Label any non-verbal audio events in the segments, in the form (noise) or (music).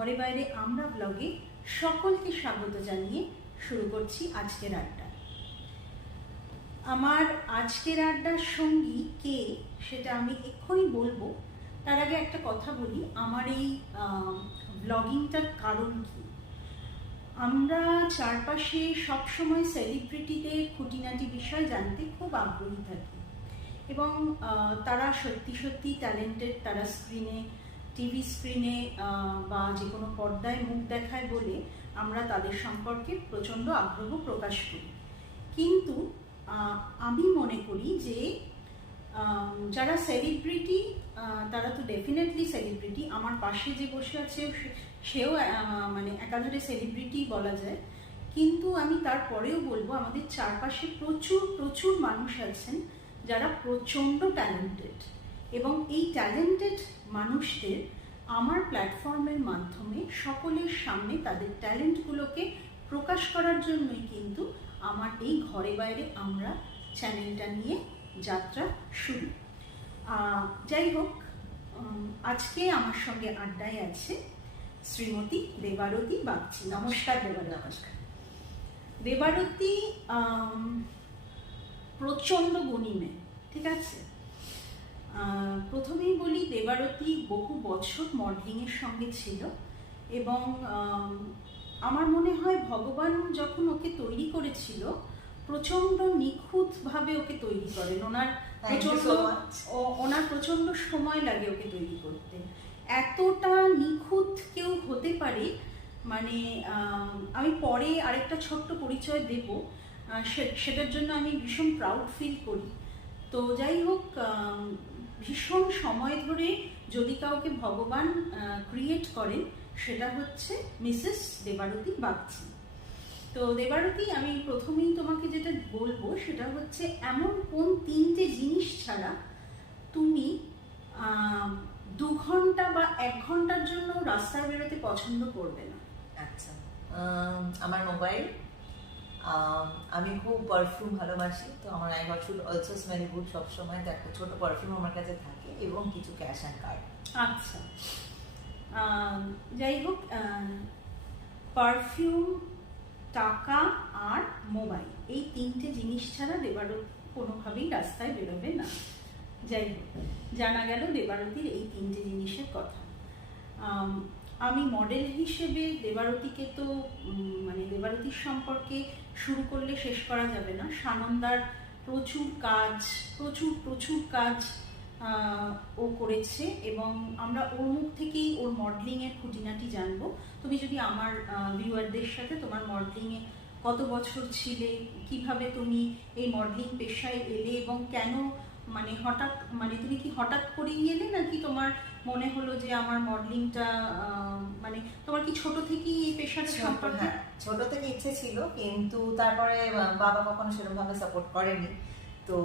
ঘরে বাইরে আমরা ব্লগে সকলকে স্বাগত জানিয়ে শুরু করছি আজকের আড্ডা। আমার আজকের আড্ডার সঙ্গী কে সেটা আমি এক্ষুনি বলব। তার আগে একটা কথা বলি, আমার এই ব্লগিংটার কারণ কি? আমরা চারপাশে সবসময় সেলিব্রিটিদের খুঁটিনাটি বিষয় জানতে খুব আগ্রহী থাকি। এবং তারা সত্যি সত্যি ট্যালেন্টেড তারা স্ক্রিনে টিভি স্ক্রিনে বা যে কোনো পর্দায় মুখ দেখায় বলে আমরা তাদের সম্পর্কে প্রচণ্ড আগ্রহ প্রকাশ করি। কিন্তু আমি মনে করি যে যারা সেলিব্রিটি তারা তো ডেফিনেটলি সেলিব্রিটি। আমার পাশে যে বসে আছে সেও মানে একাধারে সেলিব্রিটি বলা যায়। কিন্তু আমি তারপরেও বলব, আমাদের চারপাশে প্রচুর প্রচুর মানুষ আছেন যারা প্রচণ্ড ট্যালেন্টেড এবং এই ট্যালেন্টেড মানুষদের আমার প্ল্যাটফর্মের মাধ্যমে সকলের সামনে তাদের ট্যালেন্টগুলোকে প্রকাশ করার জন্যই কিন্তু আমার এই ঘরে বাইরে আমরা চ্যানেলটা নিয়ে যাত্রা শুরু। যাই হোক আজকে আমার সঙ্গে আড্ডায় আছে শ্রীমতী দেবারতী বাগচি। নমস্কার দেবারতী। নমস্কার। দেবারতী প্রচণ্ড গুণী মেয়ে ঠিক আছে? প্রথমেই বলি দেবারতী বহু বছর মডেলিংয়ের সঙ্গে ছিল এবং আমার মনে হয় ভগবান যখন ওকে তৈরি করেছিল প্রচণ্ড নিখুঁতভাবে ওকে তৈরি করেন। ওনার. ও- ওনার প্রচণ্ড সময় লাগে ওকে তৈরি করতে। এতটা নিখুঁত কেউ হতে পারে মানে আমি পরে আরেকটা ছোট্ট পরিচয় দেব। সে- সেটার জন্য আমি ভীষণ প্রাউড ফিল করি। তো যাই হোক ভীষণ সময় ধরে যদি কাউকে ভগবান ক্রিয়েট করেন, সেটা হচ্ছে মিসেস দেবারতী বাগচি। তো দেবারতী, আমি প্রথমেই তোমাকে যেটা বলব, সেটা হচ্ছে এমন কোন তিনটে জিনিস ছাড়া তুমি দু ঘণ্টা বা এক ঘণ্টার জন্য রাস্তায় বেরোতে পছন্দ করবে না। আচ্ছা আমার মোবাইল আম, খুব পারফিউম ভালোবাসি তো আমার I got should also smell good সবসময়। তো একটা ছোট পারফিউম আমার কাছে থাকে এবং কিছু ক্যাশ অ্যান্ড কার্ড আচ্ছা। যাই হোক পারফিউম টাকা আর মোবাইল এই তিনটে জিনিস ছাড়া দেবারত কোনোভাবেই রাস্তায় বেরোবে না। যাই হোক জানা গেল দেবারতীর এই তিনটে জিনিসের কথা। আমি মডেল হিসেবে দেবারতিকে তো মানে দেবারতির সম্পর্কে শুরু করলে শেষ করা যাবে না। সানন্দার প্রচুর কাজ, প্রচুর প্রচুর কাজ ও করেছে এবং আমরা ওর মুখ থেকেই ওর মডেলিংয়ের খুঁটিনাটি জানব। তুমি যদি আমার ভিউয়ারদের সাথে তোমার মডেলিংয়ে কত বছর ছিলে, কীভাবে তুমি এই মডেলিং পেশায় এলে এবং কেন মানে হঠাৎ মানে তুমি কি হঠাৎ করেই এলে নাকি তোমার মনে হলো যে আমার মডেলিংটা মানে তোমার কি ছোট থেকেই এই পেশাটা সম্পর্কে? হ্যাঁ ছোট থেকে ইচ্ছে ছিল কিন্তু তারপরে বাবা কখনো সেরকমভাবে সাপোর্ট করেনি। তো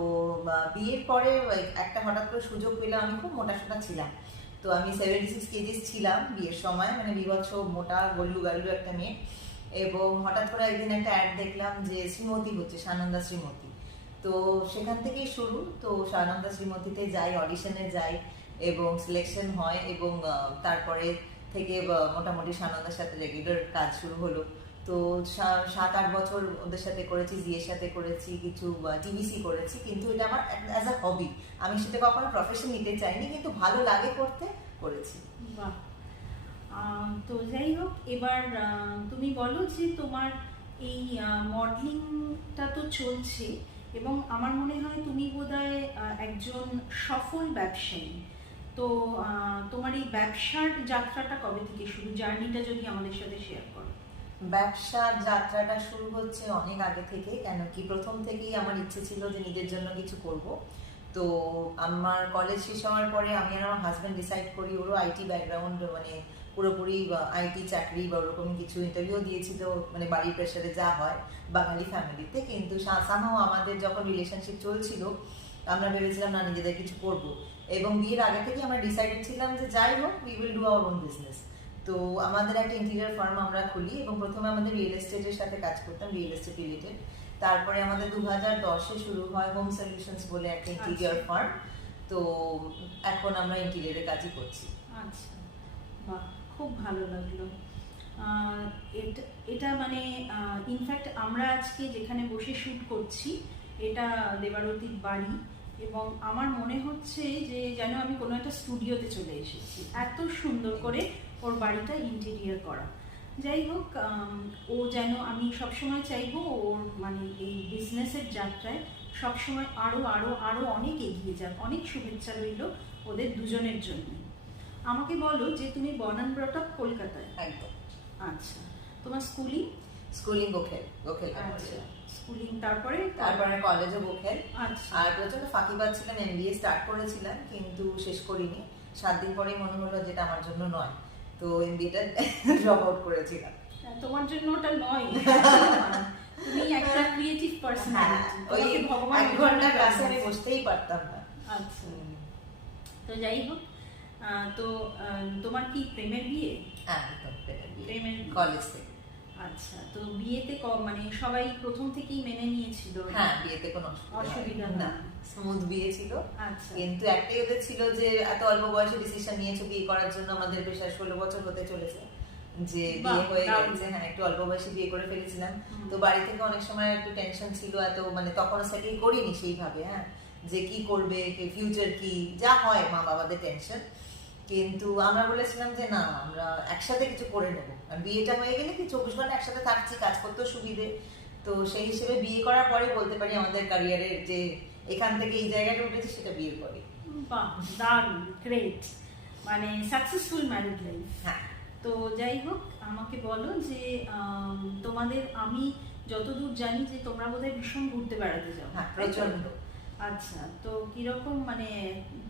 বিয়ের পরে একটা হঠাৎ করে সুযোগ পেলাম আমি খুব মোটা সোটা ছিলাম। তো আমি সেভেন্টি সিক্স কেজিস ছিলাম বিয়ের সময় মানে বিভৎস মোটা গল্লু গাল্লু একটা মেয়ে। এবং হঠাৎ করে একদিন একটা অ্যাড দেখলাম যে শ্রীমতী হচ্ছে সানন্দা শ্রীমতী। তো সেখান থেকেই শুরু। তো সানন্দা শ্রীমতীতে যাই অডিশনে যাই। এবং সিলেকশন হয় এবং তারপরে থেকে মোটামুটি সানন্দার সাথে রেগুলার কাজ শুরু হলো। তো সাত আট বছর ওদের সাথে করেছি, জিয়ের সাথে করেছি, কিছু টিভিসি করেছি। কিন্তু এটা আমার অ্যাজ আ হবি আমি সেটা কখনো প্রফেশন নিতে চাইনি, কিন্তু ভালো লাগে করতে করেছি। তো যাই হোক, এবার তুমি বলো যে তোমার এই মডেলিংটা তো চলছে এবং আমার মনে হয় তুমি বোধহয় একজন সফল ব্যবসায়ী। তো তোমার এই ব্যবসার যাত্রাটা কবে থেকে শুরু? জার্নিটা যদি আমাদের সাথে শেয়ার করো। ব্যবসার যাত্রাটা শুরু হচ্ছে অনেক আগে থেকে, কেন কি প্রথম থেকেই আমার ইচ্ছে ছিল যে নিজের জন্য কিছু করব। তো, আমার কলেজ শেষ হওয়ার পরে আমি আর আমার হাজব্যান্ড ডিসাইড করি, ওরও আইটি ব্যাকগ্রাউন্ড মানে পুরোপুরি আইটি চাকরি বা, ওরকম কিছু ইন্টারভিউ দিয়েছিল মানে বাড়ির প্রেশারে যা হয়, বাঙালি ফ্যামিলিতে কিন্তু সামাও আমাদের যখন রিলেশনশিপ চলছিল, আমরা ভেবেছিলাম, না, নিজেদের কিছু করব। এবং বিয়ের আগে থেকে আমরা ডিসাইডেড ছিলাম যে যাই হোক we will do our own business তো আমাদের একটা ইন্টেরিয়ার ফার্ম আমরা খুলি এবং প্রথমে আমাদের রিয়েল এস্টেটের সাথে কাজ করতাম রিয়েল এস্টেট রিলেটেড তারপরে আমাদের দু হাজার দশে শুরু হয় হোম সলিউশনস বলে একটা ইন্টেরিয়ার ফার্ম তো এখন আমরা ইন্টেরিয়ারের কাজই করছি। আচ্ছা। বাহ খুব ভালো লাগল। এটা এটা মানে ইনফ্যাক্ট আমরা আজকে যেখানে বসে শ্যুট করছি এটা দেবারতির বাড়ি। এবং আমার মনে হচ্ছে যে যেন আমি কোনো একটা স্টুডিওতে চলে এসেছি। এত সুন্দর করে ওর বাড়িটা ইন্টেরিয়ার করা। যাই হোক ও যেন আমি সবসময় চাইব ওর মানে এই বিজনেসের যাত্রায় সবসময় আরও আরও আরও অনেক এগিয়ে যাক। অনেক শুভেচ্ছা রইল ওদের দুজনের জন্য। আমাকে বলো যে তুমি বনান ব্রট আপ কলকাতায়? একদম। আচ্ছা। তোমার স্কুলিং স্কুলিং গোখেল গোখেল আচ্ছা। স্কুলিং তারপরে তারপরে কলেজে গোখেল আচ্ছা। আর প্রচণ্ড ফাঁকিবাজ ছিলাম এমবিএ স্টার্ট করেছিলাম কিন্তু শেষ করিনি। সাত দিন পরেই মনে হলো যেটা আমার জন্য নয়। তো এমবিএটা ড্রপ আউট করেছিলাম। তোমার জন্য ওটা নয়। তুমি একটা ক্রিয়েটিভ হ্যাঁ পার্সোনালিটি ওই ভগবান এক ঘণ্টা ক্লাসে আমি বসতেই পারতাম না। আচ্ছা। তো যাই হোক তো তোমার কি প্রেমের বিয়ে? হ্যাঁ প্রেমের কলেজ থেকে। আচ্ছা তো বিয়েতে মানে সবাই প্রথম থেকেই মেনে নিয়েছিল? হ্যাঁ বিয়েতে কোনো অসুবিধা না স্মুথ বিয়ে ছিল। আচ্ছা। কিন্তু একটাই ওদের ছিল যে এত অল্প বয়সে ডিসিশন নিয়েছো বিয়ে করার জন্য আমাদের বেশ ষোলো বছর হতে চলেছে। যে বিয়ে হয়ে গেছে হ্যাঁ একটু অল্প বয়সে বিয়ে করে ফেলেছিলাম। তো বাড়ি থেকে অনেক সময় একটু টেনশন ছিল এত মানে তখন সেটেল করিনি সেইভাবে হ্যাঁ। যে কি করবে ফিউচার কি যা হয় মা বাবাদের টেনশন কিন্তু আমরা বলেছিলাম যে না আমরা একসাথে কিছু করে নেব। আর বিয়েটা হয়ে গেলে কি চব্বিশ ঘণ্টা একসাথে থাকছি কাজ করতেও সুবিধে। তো সেই হিসেবে বিয়ে করার পরে বলতে পারি আমাদের ক্যারিয়ারের যে এখান থেকে এই জায়গাটা উঠেছে সেটা বিয়ের পরে। দারুণ গ্রেট মানে সাকসেসফুল ম্যারিড লাইফ হ্যাঁ। তো যাই হোক আমাকে বলো যে তোমাদের আমি যতদূর জানি যে তোমরা বোধহয় ভীষণ ঘুরতে বেড়াতে যাও। হ্যাঁ প্রচণ্ড আচ্ছা তো কীরকম মানে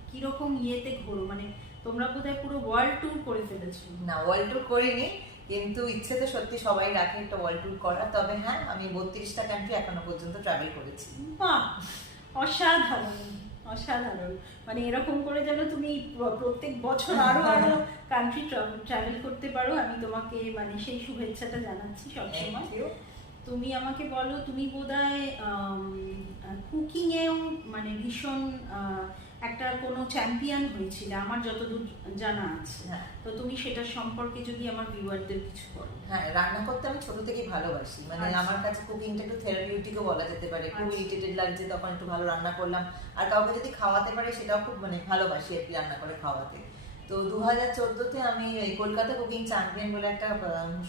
কীরকম ইয়েতে ঘোরো? মানে তোমরা বোধহয় পুরো ওয়ার্ল্ড ট্যুর করে ফেলেছো। না ওয়ার্ল্ড ট্যুর করিনি কিন্তু ইচ্ছে তো সত্যি সবাই রাখে একটা ওয়ার্ল্ড ট্যুর করার। তবে হ্যাঁ আমি বত্রিশটা কান্ট্রি এখনও পর্যন্ত ট্রাভেল করেছি। বাহ! অসাধারণ অসাধারণ। মানে এরকম করে যেন তুমি প্রত্যেক বছর আরও আরও কান্ট্রি ট্রাভেল করতে পারো আমি তোমাকে মানে সেই শুভেচ্ছাটা জানাচ্ছি সবসময়। তুমি আমাকে বলো তুমি বোধহয় কুকিং এও মানে ভীষণ আহ, একটা কোনো চ্যাম্পিয়ন হয়েছিল আমার যতদূর জানা আছে। হ্যাঁ। তো তুমি সেটা সম্পর্কে যদি আমার ভিউয়ারদের কিছু বলো। হ্যাঁ রান্না করতে আমি ছোট থেকেই ভালোবাসি। মানে আচ্ছা। আমার কাছে কুকিংটা একটু থেরাপিউটিকও বলা যেতে পারে। খুব আচ্ছা। ইরিটেটেড লাগছে তখন একটু ভালো রান্না করলাম। আর কাউকে যদি খাওয়াতে পারে সেটাও খুব মানে ভালোবাসি আর কি রান্না করে খাওয়াতে। তো দু হাজার চোদ্দোতে আমি কলকাতা কুকিং চ্যাম্পিয়ন বলে একটা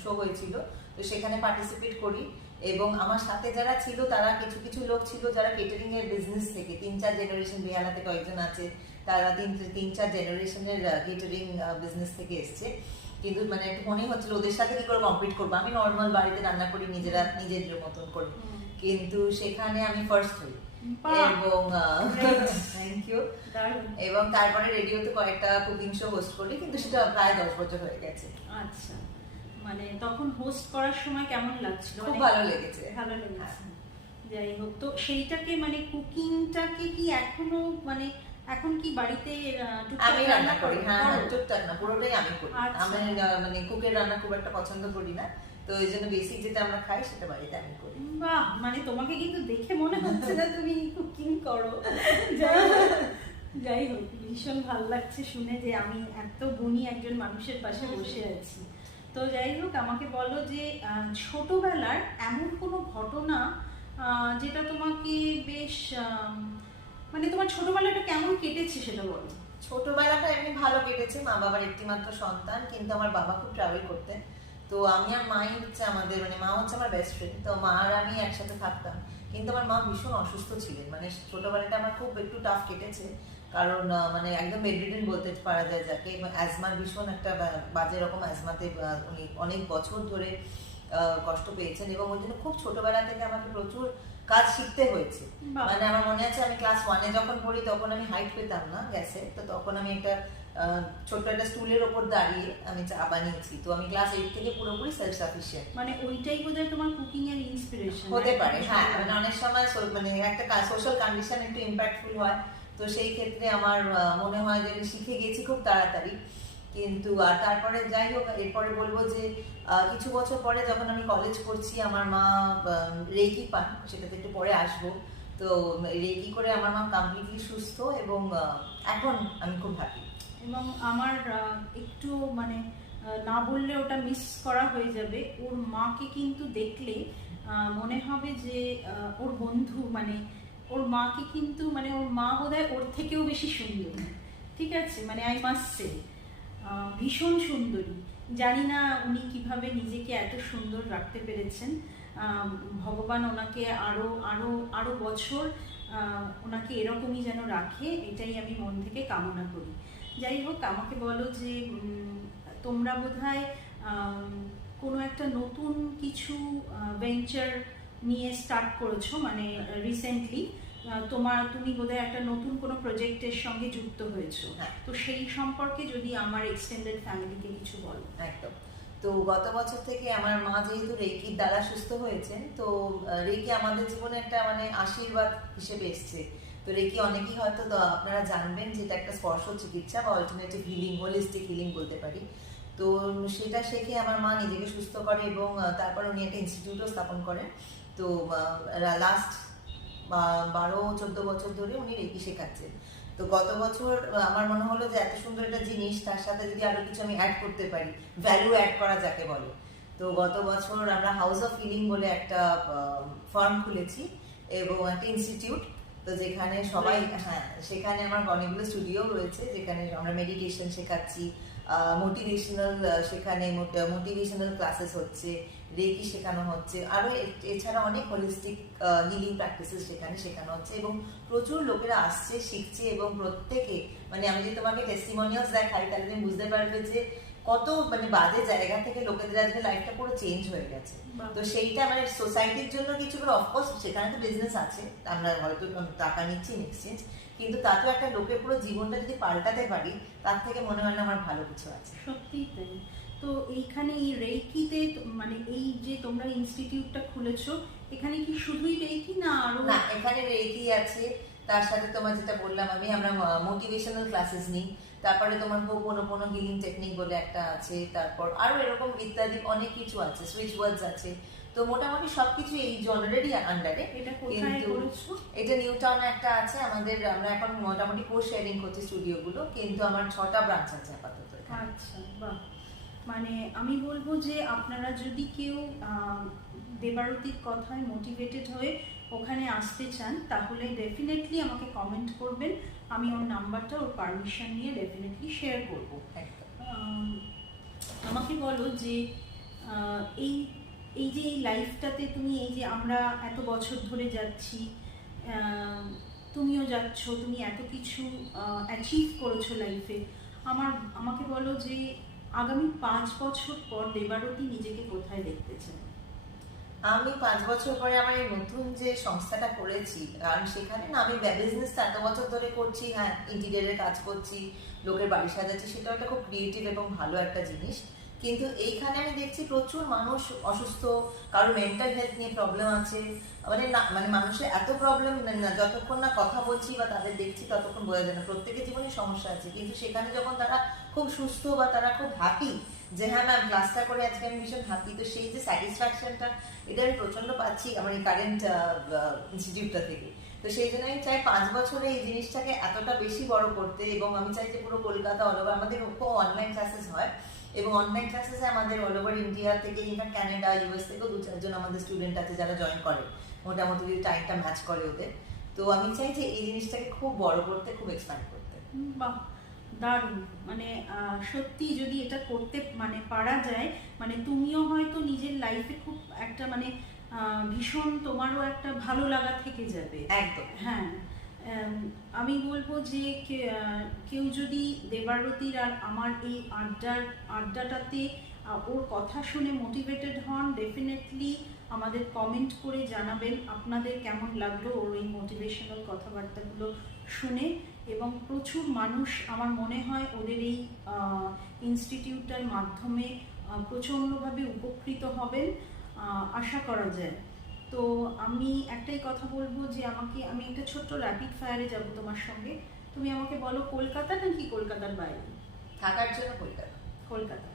শো হয়েছিল। তো সেখানে পার্টিসিপেট করি। এবং আমার সাথে যারা ছিল তারা কিছু কিছু লোক ছিল যারা কেটারিং এর বিজনেস থেকে তিন চার জেনারেশন বেহালাতে কয়েকজন আছে তারা তিন তিন চার জেনারেশনের কেটারিং বিজনেস থেকে এসছে। কিন্তু মানে একটু মনে হচ্ছিল ওদের সাথে কি করে কম্পিট করব? আমি নর্মাল বাড়িতে রান্না করি নিজেরা নিজেদের মতন করে। কিন্তু সেখানে আমি ফার্স্ট হই। এবং থ্যাংক ইউ এবং তারপরে রেডিওতে কয়েকটা কুকিং শো হোস্ট করি কিন্তু সেটা প্রায় দশ বছর হয়ে গেছে। আচ্ছা। মানে তখন হোস্ট করার সময় কেমন লাগছিল? খুব মানে ভালো লেগেছে। ভালো লেগেছে। যাই হোক তো সেইটাকে মানে কুকিংটাকে কি এখনও মানে এখন কি বাড়িতে আমি রান্না করি হ্যাঁ হ্যাঁ টুকটাক না পুরোটাই আমি করি। আচ্ছা। আমি মানে কুকের রান্না খুব একটা পছন্দ করি না তো এই জন্য বেসিক যেটা আমরা খাই সেটা বাড়িতে আমি করি। বাহ মানে তোমাকে কিন্তু দেখে মনে হচ্ছে না তুমি কুকিং করো। (laughs) যাই যাই হোক ভীষণ ভালো লাগছে শুনে যে আমি এত গুণী একজন মানুষের পাশে বসে আছি। তো যাই হোক, আমাকে বলো যে ছোটবেলার এমন কোনো ঘটনা যেটা তোমাকে বেশ মানে তোমার ছোটবেলাটা কেমন কেটেছে সেটা বলো। ছোটবেলাটা এমনি ভালো কেটেছে, মা বাবার একটি মাত্র সন্তান, কিন্তু আমার বাবা খুব ট্রাভেল করতেন তো আমি আর মাই হচ্ছে আমাদের মানে মা হচ্ছে আমার বেস্ট ফ্রেন্ড তো মা আর আমি একসাথে থাকতাম। কিন্তু আমার মা ভীষণ অসুস্থ ছিলেন মানে ছোটবেলাটা আমার খুব একটু টাফ কেটেছে। কারণ মানে একদম বেডরিডেন বলতে পারা যায় যাকে অ্যাজমার ভীষণ একটা বাজে রকম অ্যাজমাতে উনি অনেক বছর ধরে কষ্ট পেয়েছেন এবং ওই জন্য খুব ছোটবেলা থেকে আমাকে প্রচুর কাজ শিখতে হয়েছে। মানে আমার মনে আছে আমি ক্লাস ওয়ানে যখন পড়ি তখন আমি হাইট পেতাম না গ্যাসে তো তখন আমি একটা ছোট্ট একটা স্টুলের ওপর দাঁড়িয়ে আমি চা বানিয়েছি। তো আমি ক্লাস এইট থেকে পুরোপুরি সেলফ সাফিসিয়েন্ট মানে ওইটাই বোধহয় তোমার কুকিং এর ইন্সপিরেশন হতে পারে হ্যাঁ মানে অনেক সময় মানে একটা সোশ্যাল কন্ডিশন একটু ইম্প্যাক্টফুল হয়। তো সেই ক্ষেত্রে আমার মনে হয় যে আমি শিখে গেছি খুব তাড়াতাড়ি। কিন্তু, আর তারপরে যাই হোক, এরপরে বলব যে কিছু বছর পরে যখন আমি কলেজ করছি, আমার মা রেকি পান, সেটাতে একটু পরে আসব। তো রেকি করে আমার মা কমপ্লিটলি সুস্থ এবং এখন আমি খুব হ্যাপি এবং আমার একটু মানে না বললে ওটা মিস করা হয়ে যাবে। ওর মাকে কিন্তু দেখলে মনে হবে যে ওর বন্ধু মানে ওর মাকে কিন্তু মানে ওর মা বোধহয় ওর থেকেও বেশি সুন্দর। ঠিক আছে? মানে আই মাস্ট সে ভীষণ সুন্দরী। জানি না উনি কীভাবে নিজেকে এত সুন্দর রাখতে পেরেছেন। ভগবান ওনাকে আরও আরও আরও বছর ওনাকে এরকমই যেন রাখে এটাই আমি মন থেকে কামনা করি। যাই হোক আমাকে বলো যে তোমরা বোধহয় আম, কোনো একটা নতুন কিছু ভেঞ্চার নিয়ে স্টার্ট করেছ মানে রিসেন্টলি তোমার তুমি বোধহয় একটা নতুন কোনো প্রজেক্টের সঙ্গে যুক্ত হয়েছো। হ্যাঁ। তো সেই সম্পর্কে যদি আমার এক্সটেন্ডেড ফ্যামিলিকে কিছু বলো। একদম। তো গত বছর থেকে আমার মা যেহেতু রেকির দ্বারা সুস্থ হয়েছেন তো রেকি আমাদের জীবনে একটা মানে আশীর্বাদ হিসেবে এসছে। তো রেকি অনেকেই হয়তো আপনারা জানবেন যে এটা একটা স্পর্শ চিকিৎসা বা অল্টারনেটিভ হিলিং হোলিস্টিক হিলিং বলতে পারি। তো সেটা শেখে আমার মা নিজেকে সুস্থ করে এবং তারপর উনি একটা ইনস্টিটিউটও স্থাপন করেন। তো লাস্ট বারো চোদ্দ বছর ধরে উনি রেকি শেখাচ্ছেন। তো গত বছর আমার মনে হলো যে এত সুন্দর একটা জিনিস তার সাথে যদি আরও কিছু আমি অ্যাড করতে পারি ভ্যালু অ্যাড করা যাকে বলে। তো গত বছর আমরা হাউস অফ হিলিং বলে একটা ফার্ম খুলেছি এবং একটা ইনস্টিটিউট তো যেখানে সবাই হ্যাঁ সেখানে আমার অনেকগুলো স্টুডিও রয়েছে যেখানে আমরা মেডিটেশন শেখাচ্ছি মোটিভেশনাল সেখানে মোটিভেশনাল ক্লাসেস হচ্ছে রেকি শেখানো হচ্ছে। আরও এ- এছাড়া অনেক হোলিস্টিক হিলিং প্র্যাকটিসেস সেখানে শেখানো হচ্ছে এবং প্রচুর লোকেরা আসছে শিখছে এবং প্রত্যেকে মানে আমি যদি তোমাকে টেস্টিমোনিয়ালস দেখাই তাহলে তুমি বুঝতে পারবে যে কত মানে বাজে জায়গা থেকে লোকেদের আজকে লাইফটা পুরো চেঞ্জ হয়ে গেছে। তো সেইটা মানে সোসাইটির জন্য কিছু করে অফকোর্স সেখানে তো বিজনেস আছে আমরা হয়তো টাকা নিচ্ছি এক্সচেঞ্জ কিন্তু তাতেও একটা লোকের পুরো জীবনটা যদি পাল্টাতে পারি তার থেকে মনে হয় না আমার ভালো কিছু আছে। সত্যিই তাই। তো এইখানে এই রেইকিতে মানে এই যে তোমরা ইনস্টিটিউটটা খুলেছো এখানে কি শুধুই রেইকি না আরও? না এখানে রেকি আছে। তার সাথে তোমার যেটা বললাম আমি আমরা মোটিভেশনাল ক্লাসেস নিই। তারপরে তোমার হোপোনোপোনো হিলিং টেকনিক বলে একটা আছে তারপর আরও এরকম ইত্যাদি অনেক কিছু আছে সুইচ ওয়ার্ডস আছে। তো মোটামুটি সবকিছু এই জনারেরই আন্ডারে কিন্তু- এটা নিউ টাউনে একটা আছে আমাদের আমরা এখন মোটামুটি কো শেয়ারিং করছি স্টুডিও গুলো কিন্তু আমার ছটা ব্রাঞ্চ আছে আপাতত আচ্ছা বাহ। মানে আমি বলব যে আপনারা যদি কেউ দেবারতির কথায় মোটিভেটেড হয়ে ওখানে আসতে চান তাহলে ডেফিনেটলি আমাকে কমেন্ট করবেন। আমি ওর নাম্বারটা ওর পারমিশন নিয়ে ডেফিনেটলি শেয়ার করব। আমাকে বলো যে এই এই যে এই লাইফটাতে তুমি এই যে আমরা এত বছর ধরে যাচ্ছি তুমিও যাচ্ছ তুমি এত কিছু অ্যাচিভ করেছ লাইফে আমার আমাকে বলো যে আগামী পাঁচ বছর পর দেবারতী নিজেকে কোথায় দেখতে চান আমি পাঁচ বছর পরে আমার এই নতুন যে সংস্থাটা করেছি, কারণ সেখানে না আমি বিজনেস এত বছর ধরে করছি হ্যাঁ ইন্টিরিয়ারের কাজ করছি, লোকের বাড়ি সাজাচ্ছি সেটা একটা খুব ক্রিয়েটিভ এবং ভালো একটা জিনিস। কিন্তু এইখানে আমি দেখছি প্রচুর মানুষ অসুস্থ কারও মেন্টাল হেলথ নিয়ে প্রবলেম আছে। মানে না মানে মানুষের এত প্রবলেম না যতক্ষণ না কথা বলছি বা তাদের দেখছি ততক্ষণ বোঝা যায় না। প্রত্যেকের জীবনে সমস্যা আছে। কিন্তু সেখানে যখন তারা খুব সুস্থ বা তারা খুব হ্যাপি যে হ্যাঁ ম্যাম ক্লাসটা করে আজকে আমি ভীষণ হ্যাপি তো সেই যে স্যাটিসফ্যাকশনটা এটা আমি প্রচণ্ড পাচ্ছি আমার এই কারেন্ট ইনস্টিটিউটটা থেকে। তো সেই জন্য আমি চাই পাঁচ বছরে এই জিনিসটাকে এতটা বেশি বড় করতে এবং আমি চাই যে পুরো কলকাতা অল ওভার আমাদের খুব অনলাইন ক্লাসেস হয়। এবং অনলাইন ক্লাসেসে আমাদের অল ওভার ইন্ডিয়া থেকে ইনফ্যাক্ট ক্যানাডা ইউএস থেকেও দু চারজন আমাদের স্টুডেন্ট আছে যারা জয়েন করে। মোটামুটি টাইমটা ম্যাচ করে ওদের। তো আমি চাই যে এই জিনিসটাকে খুব বড় করতে খুব এক্সপ্যান্ড করতে। বাহ দারুণ। মানে সত্যি যদি এটা করতে মানে পারা যায় মানে তুমিও হয়তো নিজের লাইফে খুব একটা মানে ভীষণ তোমারও একটা ভালো লাগা থেকে যাবে। একদম। হ্যাঁ। আমি বলব যে কেউ যদি দেবারতির আর আমার এই আড্ডার আড্ডাটাতে ওর কথা শুনে মোটিভেটেড হন ডেফিনেটলি আমাদের কমেন্ট করে জানাবেন আপনাদের কেমন লাগল ওর এই মোটিভেশনাল কথাবার্তাগুলো শুনে। এবং প্রচুর মানুষ আমার মনে হয় ওদের এই ইনস্টিটিউটটার মাধ্যমে প্রচণ্ডভাবে উপকৃত হবেন আশা করা যায়। তো আমি একটাই কথা বলব যে আমাকে আমি একটা ছোট্ট র্যাপিড ফায়ারে যাব তোমার সঙ্গে। তুমি আমাকে বলো কলকাতা নাকি কলকাতার বাইরে? থাকার জন্য কলকাতা। কলকাতা।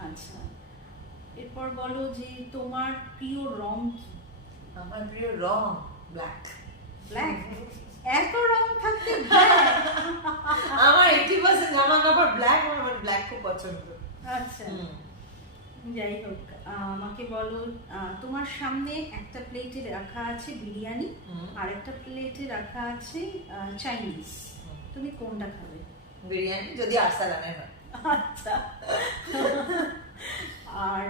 আচ্ছা। এরপর বলো যে তোমার প্রিয় রং কি? আমার প্রিয় রং ব্ল্যাক ব্ল্যাক এত রং থাকতে? (laughs) আমার এইটি পার্সেন্ট জামা কাপড় ব্ল্যাক আমার ব্ল্যাক খুব পছন্দ। আচ্ছা। যাই হোক। আমাকে বলো তোমার সামনে একটা প্লেটে রাখা আছে বিরিয়ানি আর একটা প্লেটে রাখা আছে চাইনিজ তুমি কোনটা খাবে? বিরিয়ানি যদি আরসালানের হয়। আচ্ছা। (laughs) আর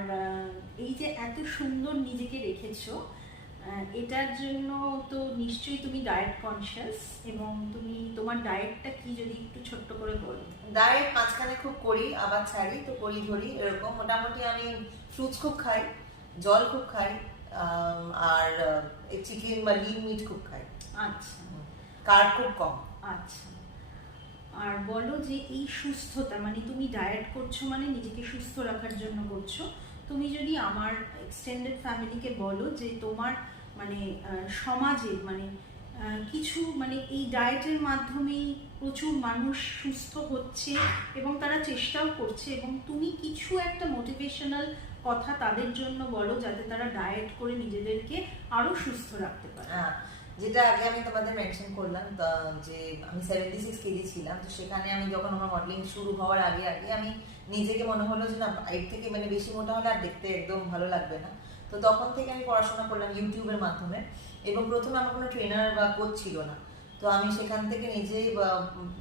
এই যে এত সুন্দর নিজেকে রেখেছো এটার জন্য তো নিশ্চয়ই তুমি ডায়েট কনসিয়াস এবং তুমি তোমার ডায়েটটা কি যদি একটু ছোট্ট করে বলো। ডায়েট মাঝখানে খুব করি আবার ছাড়ি তো করি ধরি এরকম। মোটামুটি আমি ফ্রুটস খুব খাই জল খুব খাই আর চিকেন বা লিন মিট খুব খাই। আচ্ছা। কার খুব কম। আচ্ছা। আর বলো যে এই সুস্থতা মানে তুমি ডায়েট করছ মানে নিজেকে সুস্থ রাখার জন্য করছ। তুমি যদি আমার এক্সটেন্ডেড ফ্যামিলিকে বলো যে তোমার মানে সমাজে মানে কিছু মানে এই ডায়েটের মাধ্যমেই প্রচুর মানুষ সুস্থ হচ্ছে এবং তারা চেষ্টাও করছে এবং তুমি কিছু একটা মোটিভেশনাল কথা তাদের জন্য বলো যাতে তারা ডায়েট করে নিজেদেরকে আরও সুস্থ রাখতে পারে। হ্যাঁ, যেটা আগে আমি তোমাদের মেনশন করলাম যে আমি সেভেন্টি সিক্স কেজি ছিলাম তো সেখানে আমি যখন আমার মডেলিং শুরু হওয়ার আগে আগে আমি নিজেকে মনে হলো যে না এর থেকে মানে বেশি মোটা হলে আর দেখতে একদম ভালো লাগবে না। তো তখন থেকে আমি পড়াশোনা করলাম ইউটিউবের মাধ্যমে এবং প্রথমে আমার কোনো ট্রেনার বা কোচ ছিল না। তো আমি সেখান থেকে নিজেই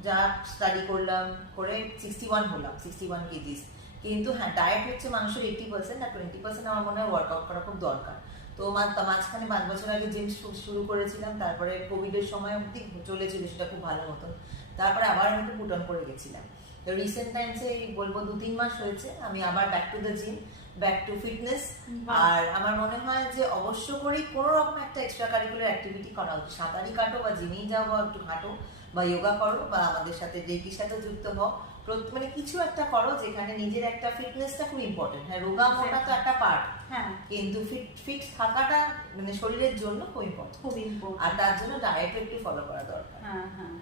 যা স্টাডি করলাম করে সিক্সটি ওয়ান হলাম সিক্সটি ওয়ান কেজিস কিন্তু হ্যাঁ ডায়েট হচ্ছে মানুষের এইটি পার্সেন্ট আর টোয়েন্টি পার্সেন্ট আমার মনে হয় ওয়ার্কআউট করা খুব দরকার। তো মাঝখানে পাঁচ বছর আগে জিম শুরু করেছিলাম, তারপরে কোভিডের সময় অবধি চলেছিল সেটা খুব ভালো মতন। তারপরে আবার আমি একটু পুটন করে গেছিলাম। তো রিসেন্ট টাইমসে এই বলব দু তিন মাস হয়েছে, আমি আবার back to the gym back to fitness আর আমার মনে হয় যে অবশ্য করেই কোনো রকম একটা এক্সট্রা কারিকুলার অ্যাক্টিভিটি করা উচিত। সাঁতারই কাটো বা জিমেই যাও বা একটু হাঁটো বা যোগা করো বা আমাদের সাথে ডেকির সাথে যুক্ত হও মানে কিছু একটা করো যেখানে নিজের একটা ফিটনেসটা খুব ইম্পর্টেন্ট হ্যাঁ রোগা মোটা তো একটা পার্ট হ্যাঁ। কিন্তু ফিট ফিট থাকাটা মানে শরীরের জন্য খুব ইম্পর্টেন্ট খুব ইম্পর্টেন্ট আর তার জন্য ডায়েটও একটু ফলো করা দরকার। হ্যাঁ হ্যাঁ।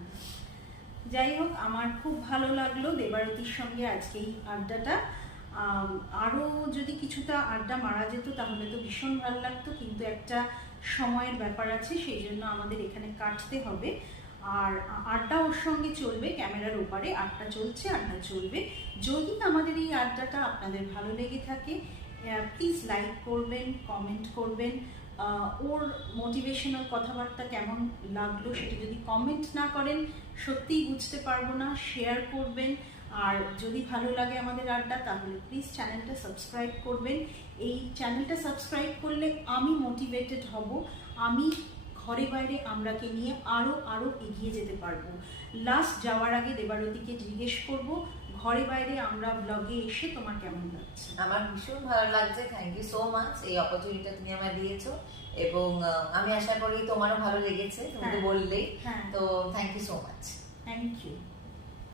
যাই হোক আমার খুব ভালো লাগল দেবারতীর সঙ্গে আজকে এই আড্ডাটা। আম, আরও যদি কিছুটা আড্ডা মারা যেত তাহলে তো ভীষণ ভালো লাগতো কিন্তু একটা সময়ের ব্যাপার আছে সেই জন্য আমাদের এখানে কাটতে হবে। আর আড্ডা ওর সঙ্গে চলবে ক্যামেরার ওপারে আড্ডা চলছে আড্ডা চলবে। যদি আমাদের এই আড্ডাটা আপনাদের ভালো লেগে থাকে প্লিজ লাইক করবেন কমেন্ট করবেন। ওর মোটিভেশনাল কথাবার্তা কেমন লাগল সেটা যদি কমেন্ট না করেন সত্যিই বুঝতে পারব না শেয়ার করবেন। আর যদি ভালো লাগে আমাদের আড্ডা তাহলে প্লিজ চ্যানেলটা সাবস্ক্রাইব করবেন। এই চ্যানেলটা সাবস্ক্রাইব করলে আমি মোটিভেটেড হব। আমি ঘরে বাইরে আমরাকে নিয়ে আরও আরও এগিয়ে যেতে পারব। লাস্ট যাওয়ার আগে দেবারতীকে জিজ্ঞেস করব ঘরে বাইরে আমরা ব্লগে এসে তোমার কেমন লাগছে? আমার ভীষণ ভালো লাগছে থ্যাংক ইউ সো মাচ এই অপরচুনিটিটা তুমি আমায় দিয়েছ। এবং আমি আশা করি তোমারও ভালো লেগেছে তুমি তো হ্যাঁ। বললেই। হ্যাঁ। তো thank you so much thank you